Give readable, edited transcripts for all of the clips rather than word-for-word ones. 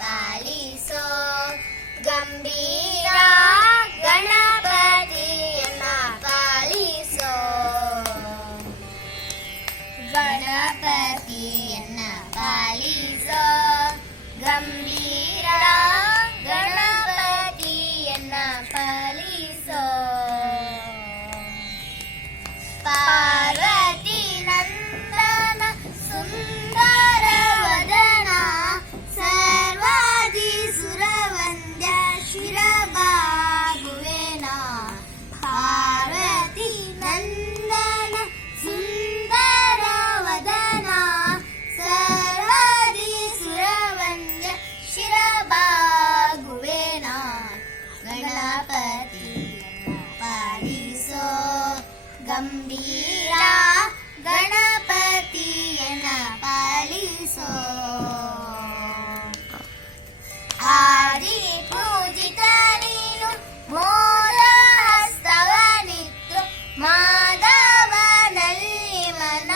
ಪಾಲಿಸೋ ಗಂಭೀರ ಗಣಪತಿಯನ್ನ ಪಾಲಿಸೋ ಗಣಪತಿಯನ್ನ ಪಾಲಿಸೋ ಗಂಭೀರ ಗಣಪತಿಯನ್ನ ಪಾಲಿಸೋ ಪಾರ್ವತಿ ನಂದನ ಸುಂದರ ವದನ ಸರ್ವಾದಿ ಸುರವಂದ್ಯ ಶಿರಬಾಗುವೆನ ಪಾರ್ವತಿ ನಂದನ ಸುಂದರ ವದನ ಸರ್ವಾದಿ ಸುರವಂದ್ಯ ಶಿರಬಾಗುವೆನ ಗಣಪತಿಯನ್ನ ಪಾಲಿಸೋ ಗಂಭೀರ ಗಣಪತಿಯನ್ನ ಪಾಲಿಸೋ ಆದಿ ಪೂಜಿತ ನೀನು ಮೋದ ಹಸ್ತವನಿತ್ತು ಮಾಧವನಲ್ಲಿ ಮನ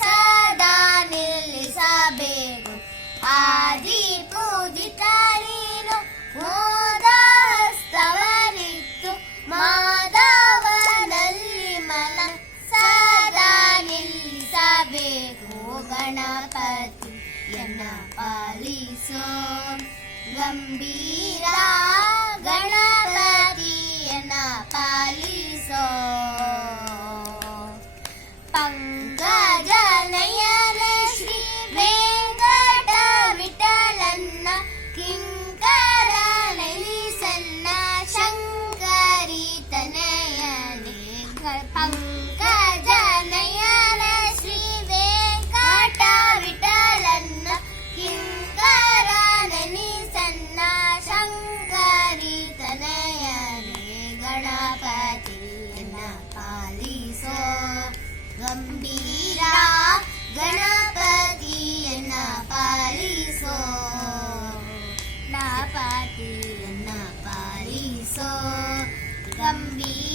ಸದಾ ನಿಲ್ಲಿಸಬೇಕು ಆದಿ ಪೂಜಿತ ನೀನು ಮೋದ ಹಸ್ತವನಿತ್ತು ಮಾಧವನಲ್ಲಿ ಮನ ಸದಾ ನಿಲ್ಲಿಸಬೇಕು ಗಣಪತಿಯನ್ನ ಪಾಲಿಸೋ ಗಂಭೀರ ಗಣಪತಿಯನ್ನ ಪಾಲಿಸೋ ಪಂಕಜನಯನ ಶ್ರೀ ವೆಂಕಟ ವಿಠಲನ್ನ ಕಿಂಕರ ನಲಿಸನ್ನ ಶಂಕರಿ ತನಯನೇ ಪಂಕಜನಯನ ಶ್ರೀ ವೆಂಕಟ ವಿಠಲನ್ನ ಕಿಂಕರ ನಲಿಸನ್ನ ಶಂಕರಿ ತನಯನೇ ಗಣಪತಿಯನ್ನ ಪಾಲಿಸೋ ಗಂಭೀರ ಗಣಪತಿಯನ್ನ ಪಾಲಿಸೋ ಗಣಪತಿಯನ್ನ ಪಾಲಿಸೋ ಗಂಭೀರ